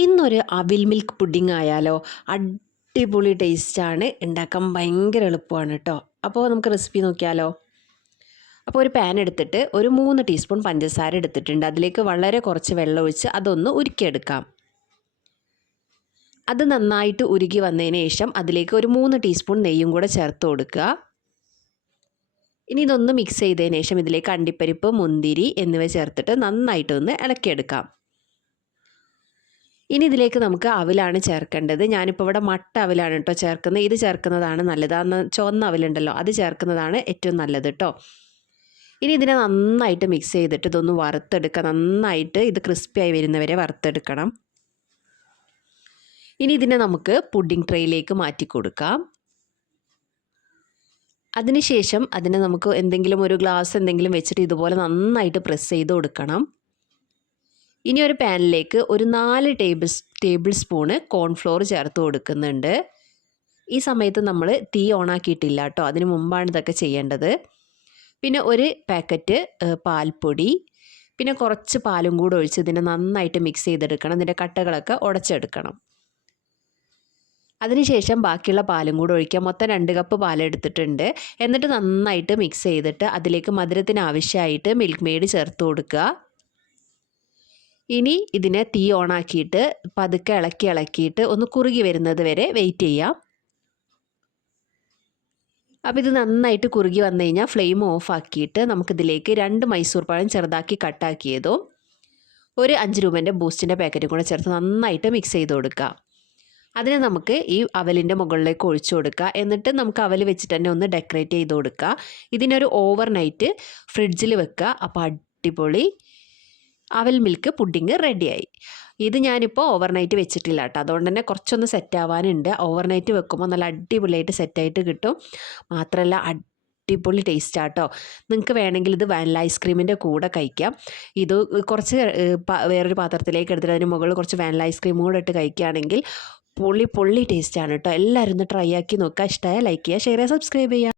ഇന്നൊരു അവിൽ milk pudding ആയാലോ? അടിപൊളി ടേസ്റ്റാണ്, ഉണ്ടാക്കാൻ ഭയങ്കര എളുപ്പമാണ് കേട്ടോ. അപ്പോൾ നമുക്ക് റെസിപ്പി നോക്കിയാലോ? അപ്പോൾ ഒരു പാൻ എടുത്തിട്ട് ഒരു 3 ടീസ്പൂൺ പഞ്ചസാര എടുത്തിട്ടുണ്ട്. അതിലേക്ക് വളരെ കുറച്ച് വെള്ളം ഒഴിച്ച് അതൊന്ന് ഉരുക്കിയെടുക്കാം. അത് നന്നായിട്ട് ഉരുകി വന്നതിന് ശേഷം അതിലേക്ക് ഒരു 3 ടീസ്പൂൺ നെയ്യും കൂടെ ചേർത്ത് കൊടുക്കുക. ഇനി ഇതൊന്ന് മിക്സ് ചെയ്തതിന് ശേഷം ഇതിലേക്ക് അണ്ടിപ്പരിപ്പ്, മുന്തിരി എന്നിവ ചേർത്തിട്ട് നന്നായിട്ടൊന്ന് ഇളക്കിയെടുക്കാം. ഇനി ഇതിലേക്ക് നമുക്ക് അവിലാണ് ചേർക്കേണ്ടത്. ഞാനിപ്പോൾ ഇവിടെ മട്ട അവിലാണ് കേട്ടോ ചേർക്കുന്നത്. ഇത് ചേർക്കുന്നതാണ് നല്ലത്. അന്ന് ചുവന്ന അവിലുണ്ടല്ലോ, അത് ചേർക്കുന്നതാണ് ഏറ്റവും നല്ലത് കേട്ടോ. ഇനി ഇതിനെ നന്നായിട്ട് മിക്സ് ചെയ്തിട്ട് ഇതൊന്ന് വറുത്തെടുക്കുക. നന്നായിട്ട് ഇത് ക്രിസ്പിയായി വരുന്നവരെ വറുത്തെടുക്കണം. ഇനി ഇതിനെ നമുക്ക് പുഡിംഗ് ട്രേയിലേക്ക് മാറ്റി കൊടുക്കാം. അതിനുശേഷം അതിനെ നമുക്ക് എന്തെങ്കിലും ഒരു ഗ്ലാസ് എന്തെങ്കിലും വെച്ചിട്ട് ഇതുപോലെ നന്നായിട്ട് പ്രസ് ചെയ്ത് കൊടുക്കണം. ഇനി ഒരു പാനിലേക്ക് ഒരു 4 ടേബിൾ സ്പൂണ് കോൺഫ്ലോർ ചേർത്ത് കൊടുക്കുന്നുണ്ട്. ഈ സമയത്ത് നമ്മൾ തീ ഓണാക്കിയിട്ടില്ല കേട്ടോ, അതിന് മുമ്പാണ് ഇതൊക്കെ ചെയ്യേണ്ടത്. പിന്നെ ഒരു പാക്കറ്റ് പാൽപ്പൊടി, പിന്നെ കുറച്ച് പാലും കൂടെ ഒഴിച്ച് ഇതിനെ നന്നായിട്ട് മിക്സ് ചെയ്തെടുക്കണം. ഇതിൻ്റെ കട്ടകളൊക്കെ ഉടച്ചെടുക്കണം. അതിനുശേഷം ബാക്കിയുള്ള പാലും കൂടെ ഒഴിക്കുക. മൊത്തം 2 കപ്പ് പാലെടുത്തിട്ടുണ്ട്. എന്നിട്ട് നന്നായിട്ട് മിക്സ് ചെയ്തിട്ട് അതിലേക്ക് മധുരത്തിന് ആവശ്യമായിട്ട് മിൽക്ക് മെയ്ഡ് ചേർത്ത് കൊടുക്കുക. ഇനി ഇതിനെ തീ ഓണാക്കിയിട്ട് പതുക്കെ ഇളക്കിയിട്ട് ഒന്ന് കുറുകി വരുന്നത് വരെ വെയിറ്റ് ചെയ്യാം. അപ്പോൾ ഇത് നന്നായിട്ട് കുറുകി വന്നു കഴിഞ്ഞാൽ ഫ്ലെയിം ഓഫ് ആക്കിയിട്ട് നമുക്കിതിലേക്ക് 2 മൈസൂർ പഴം ചെറുതാക്കി കട്ടാക്കിയതും ഒരു 5 രൂപേൻ്റെ ബൂസ്റ്റിൻ്റെ പാക്കറ്റും കൂടെ ചേർത്ത് നന്നായിട്ട് മിക്സ് ചെയ്ത് കൊടുക്കുക. അതിനെ നമുക്ക് ഈ അവലിൻ്റെ മുകളിലേക്ക് ഒഴിച്ചു കൊടുക്കുക. എന്നിട്ട് നമുക്ക് അവൽ വെച്ചിട്ട് തന്നെ ഒന്ന് ഡെക്കറേറ്റ് ചെയ്ത് കൊടുക്കുക. ഇതിനൊരു ഓവർനൈറ്റ് ഫ്രിഡ്ജിൽ വെക്കുക. അപ്പോൾ അടിപൊളി അവൽ മിൽക്ക് പുഡിംഗ് റെഡിയായി. ഇത് ഞാനിപ്പോൾ ഓവർനൈറ്റ് വെച്ചിട്ടില്ല കേട്ടോ, അതുകൊണ്ട് തന്നെ കുറച്ചൊന്ന് സെറ്റ് ആവാനുണ്ട്. ഓവർനൈറ്റ് വെക്കുമ്പോൾ നല്ല അടിപൊളിയായിട്ട് സെറ്റായിട്ട് കിട്ടും. മാത്രമല്ല അടിപൊളി ടേസ്റ്റാണ് കേട്ടോ. നിങ്ങൾക്ക് വേണമെങ്കിൽ ഇത് വാനില ഐസ്ക്രീമിൻ്റെ കൂടെ കഴിക്കാം. ഇത് കുറച്ച് വേറൊരു പാത്രത്തിലേക്ക് എടുത്തിട്ട് അതിന് മുകളിൽ കുറച്ച് വാനില ഐസ്ക്രീം കൂടെ ഇട്ട് കഴിക്കുകയാണെങ്കിൽ പൊള്ളി ടേസ്റ്റാണ് കേട്ടോ. എല്ലാവരും ഒന്ന് ട്രൈ ആക്കി നോക്കുക. ഇഷ്ടമായ ലൈക്ക് ചെയ്യുക, ഷെയർ ചെയ്യുക, സബ്സ്ക്രൈബ് ചെയ്യുക.